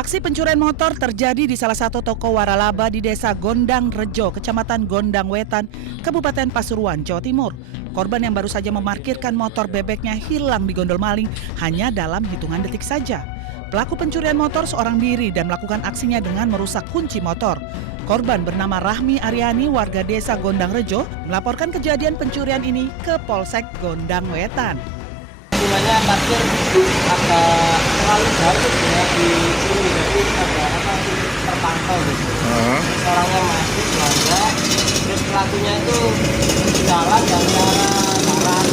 Aksi pencurian motor terjadi di salah satu toko waralaba di Desa Gondang Rejo, Kecamatan Gondang Wetan, Kabupaten Pasuruan, Jawa Timur. Korban yang baru saja memarkirkan motor bebeknya hilang di gondol maling hanya dalam hitungan detik saja. Pelaku pencurian motor seorang diri dan melakukan aksinya dengan merusak kunci motor. Korban bernama Rahmi Aryani, warga Desa Gondang Rejo, melaporkan kejadian pencurian ini ke Polsek Gondang Wetan. Sebenarnya parkir agak terlalu jauh ya di sini, jadi agak terpantau gitu. Orangnya masuk belanja, terus pelakunya itu jalan dari arah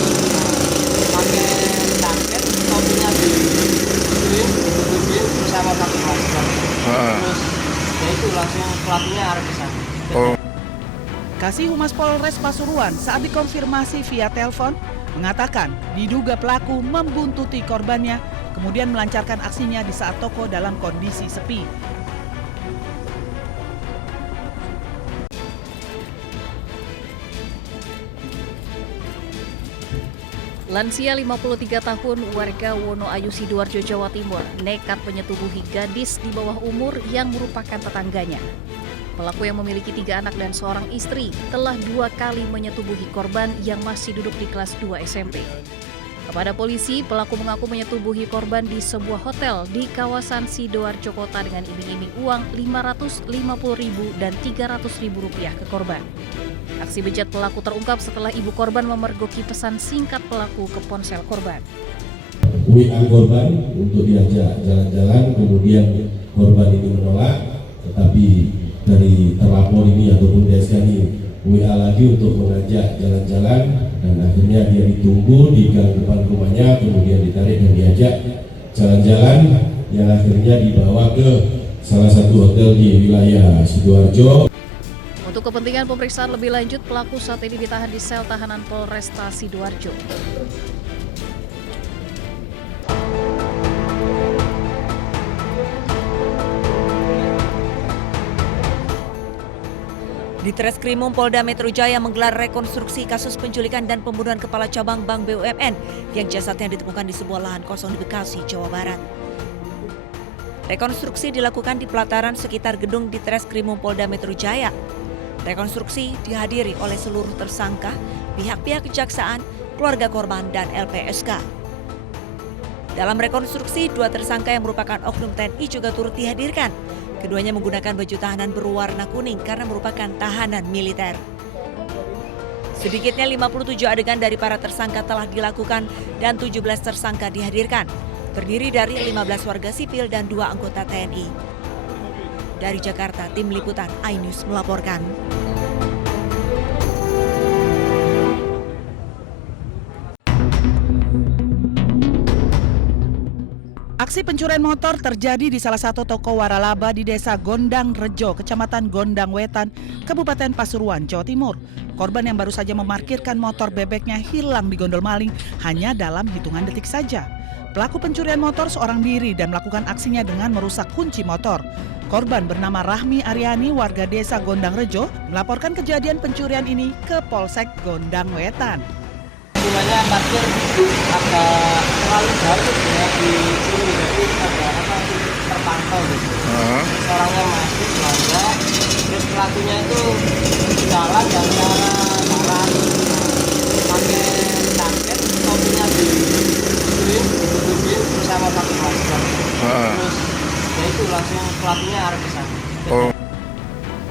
pakai jaket, topinya ditutupin bersama pakai masker. Terus ya itu langsung pelakunya arah ke sana. Kasih Humas Polres Pasuruan saat dikonfirmasi via telepon mengatakan diduga pelaku membuntuti korbannya, kemudian melancarkan aksinya di saat toko dalam kondisi sepi. Lansia 53 tahun warga Wonoayu Sidoarjo, Jawa Timur nekat menyetubuhi gadis di bawah umur yang merupakan tetangganya. Pelaku yang memiliki 3 anak dan seorang istri telah 2 kali menyetubuhi korban yang masih duduk di kelas 2 SMP. Kepada polisi, pelaku mengaku menyetubuhi korban di sebuah hotel di kawasan Sidoarjo Kota dengan iming-iming uang Rp550.000 dan Rp300.000 ke korban. Aksi bejat pelaku terungkap setelah ibu korban memergoki pesan singkat pelaku ke ponsel korban. WA korban untuk diajak jalan-jalan, kemudian korban ini menolak, tetapi dari terlapor ini ataupun DSK ini WA lagi untuk mengajak jalan-jalan, dan akhirnya dia ditunggu di gang depan rumahnya, kemudian ditarik dan diajak jalan-jalan yang akhirnya dibawa ke salah satu hotel di wilayah Sidoarjo. Untuk kepentingan pemeriksaan lebih lanjut, pelaku saat ini ditahan di sel tahanan Polresta Sidoarjo. Ditreskrimum Polda Metro Jaya menggelar rekonstruksi kasus penculikan dan pembunuhan Kepala Cabang Bank BUMN yang jasadnya ditemukan di sebuah lahan kosong di Bekasi, Jawa Barat. Rekonstruksi dilakukan di pelataran sekitar gedung Ditreskrimum Polda Metro Jaya. Rekonstruksi dihadiri oleh seluruh tersangka, pihak-pihak kejaksaan, keluarga korban, dan LPSK. Dalam rekonstruksi, 2 tersangka yang merupakan oknum TNI juga turut dihadirkan. Keduanya menggunakan baju tahanan berwarna kuning karena merupakan tahanan militer. Sedikitnya 57 adegan dari para tersangka telah dilakukan dan 17 tersangka dihadirkan. Terdiri dari 15 warga sipil dan 2 anggota TNI. Dari Jakarta, tim liputan iNews melaporkan. Aksi pencurian motor terjadi di salah satu toko waralaba di Desa Gondang Rejo, Kecamatan Gondang Wetan, Kabupaten Pasuruan, Jawa Timur. Korban yang baru saja memarkirkan motor bebeknya hilang di gondol maling hanya dalam hitungan detik saja. Pelaku pencurian motor seorang diri dan melakukan aksinya dengan merusak kunci motor. Korban bernama Rahmi Aryani, warga Desa Gondang Rejo, melaporkan kejadian pencurian ini ke Polsek Gondang Wetan. Sebenarnya parkir agak terlalu jauh ya di sini, jadi agak terpantau gitu. Orangnya masuk belanja, terus pelakunya itu jalan dari arah pakai jaket, topinya ditutupin bersama pakai masker. Terus ya itu langsung pelakunya arah ke sana.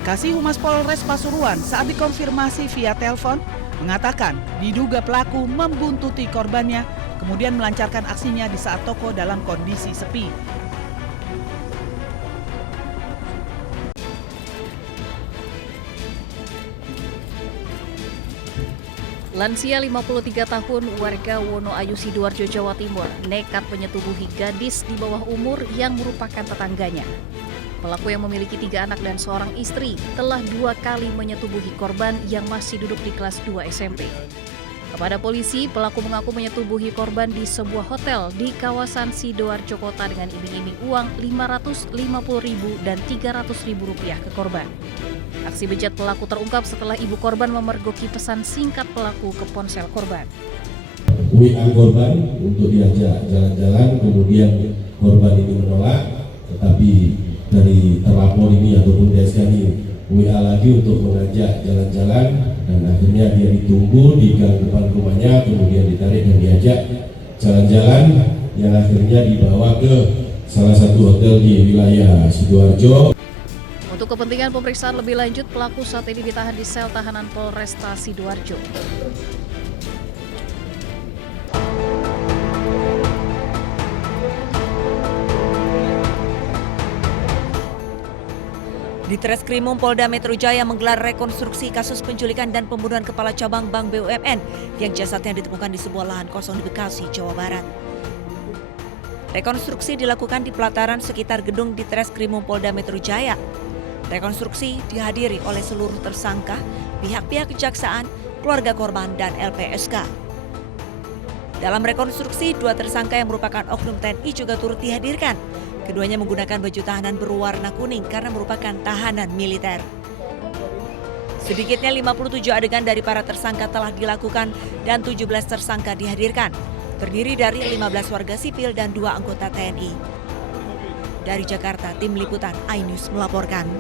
Kasih Humas Polres Pasuruan saat dikonfirmasi via telepon mengatakan diduga pelaku membuntuti korbannya, kemudian melancarkan aksinya di saat toko dalam kondisi sepi. Lansia 53 tahun warga Wonoayu Sidoarjo, Jawa Timur nekat menyetubuhi gadis di bawah umur yang merupakan tetangganya. Pelaku yang memiliki 3 anak dan seorang istri telah 2 kali menyetubuhi korban yang masih duduk di kelas 2 SMP. Kepada polisi, pelaku mengaku menyetubuhi korban di sebuah hotel di kawasan Sidoarjo Kota dengan iming-iming uang Rp550.000 dan Rp300.000 ke korban. Aksi bejat pelaku terungkap setelah ibu korban memergoki pesan singkat pelaku ke ponsel korban. WA korban untuk diajak jalan-jalan, kemudian korban ini menolak, tetapi dari terlapor ini ataupun DSK ini WA lagi untuk mengajak jalan-jalan, dan akhirnya dia ditunggu di gang depan rumahnya, kemudian ditarik dan diajak jalan-jalan yang akhirnya dibawa ke salah satu hotel di wilayah Sidoarjo. Untuk kepentingan pemeriksaan lebih lanjut, pelaku saat ini ditahan di sel tahanan Polresta Sidoarjo. Ditreskrimum Polda Metro Jaya menggelar rekonstruksi kasus penculikan dan pembunuhan Kepala Cabang Bank BUMN yang jasadnya ditemukan di sebuah lahan kosong di Bekasi, Jawa Barat. Rekonstruksi dilakukan di pelataran sekitar gedung Ditreskrimum Polda Metro Jaya. Rekonstruksi dihadiri oleh seluruh tersangka, pihak-pihak kejaksaan, keluarga korban, dan LPSK. Dalam rekonstruksi, 2 tersangka yang merupakan oknum TNI juga turut dihadirkan. Keduanya menggunakan baju tahanan berwarna kuning karena merupakan tahanan militer. Sedikitnya 57 adegan dari para tersangka telah dilakukan dan 17 tersangka dihadirkan. Terdiri dari 15 warga sipil dan 2 anggota TNI. Dari Jakarta, tim liputan iNews melaporkan.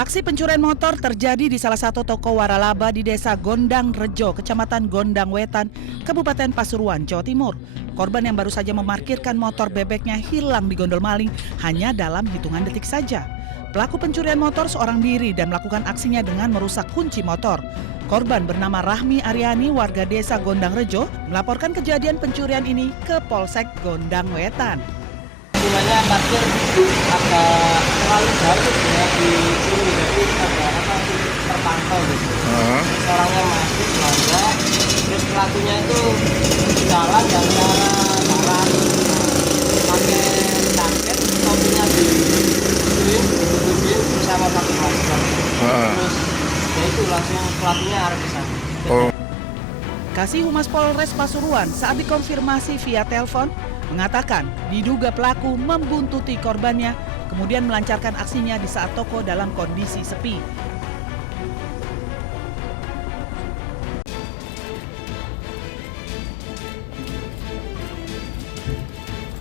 Aksi pencurian motor terjadi di salah satu toko waralaba di Desa Gondang Rejo, Kecamatan Gondang Wetan, Kabupaten Pasuruan, Jawa Timur. Korban yang baru saja memarkirkan motor bebeknya hilang di gondol maling hanya dalam hitungan detik saja. Pelaku pencurian motor seorang diri dan melakukan aksinya dengan merusak kunci motor. Korban bernama Rahmi Aryani, warga Desa Gondang Rejo, melaporkan kejadian pencurian ini ke Polsek Gondang Wetan. Sebenarnya parkir agak terlalu jauh ya di sini, jadi agak terpantau gitu. Orangnya masuk belanja, terus pelakunya itu jalan dan cara pakai jaket, topinya dibeliin bersama pakai masker. Terus ya itu langsung pelakunya arah ke sana. Kasih Humas Polres Pasuruan saat dikonfirmasi via telepon mengatakan diduga pelaku membuntuti korbannya, kemudian melancarkan aksinya di saat toko dalam kondisi sepi.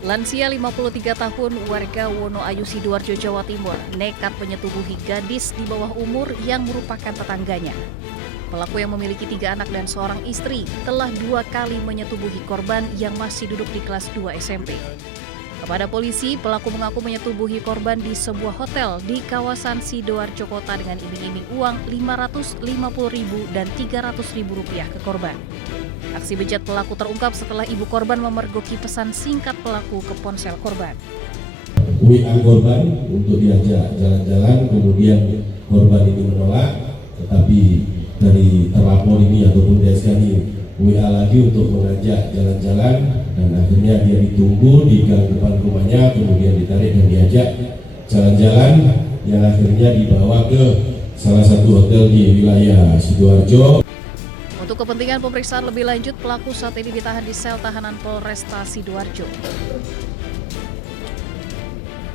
Lansia 53 tahun warga Wonoayu Sidoarjo, Jawa Timur, nekat menyetubuhi gadis di bawah umur yang merupakan tetangganya. Pelaku yang memiliki 3 anak dan seorang istri telah 2 kali menyetubuhi korban yang masih duduk di kelas 2 SMP. Kepada polisi, pelaku mengaku menyetubuhi korban di sebuah hotel di kawasan Sidoarjo Kota dengan iming-iming uang Rp550.000 dan Rp300.000 ke korban. Aksi bejat pelaku terungkap setelah ibu korban memergoki pesan singkat pelaku ke ponsel korban. WA korban untuk diajak jalan-jalan, kemudian korban ini menolak, tetapi dari terlapor ini ataupun DSK ini WA lagi untuk mengajak jalan-jalan, dan akhirnya dia ditunggu di gang depan rumahnya, kemudian ditarik dan diajak jalan-jalan yang akhirnya dibawa ke salah satu hotel di wilayah Sidoarjo. Untuk kepentingan pemeriksaan lebih lanjut, pelaku saat ini ditahan di sel tahanan Polresta Sidoarjo.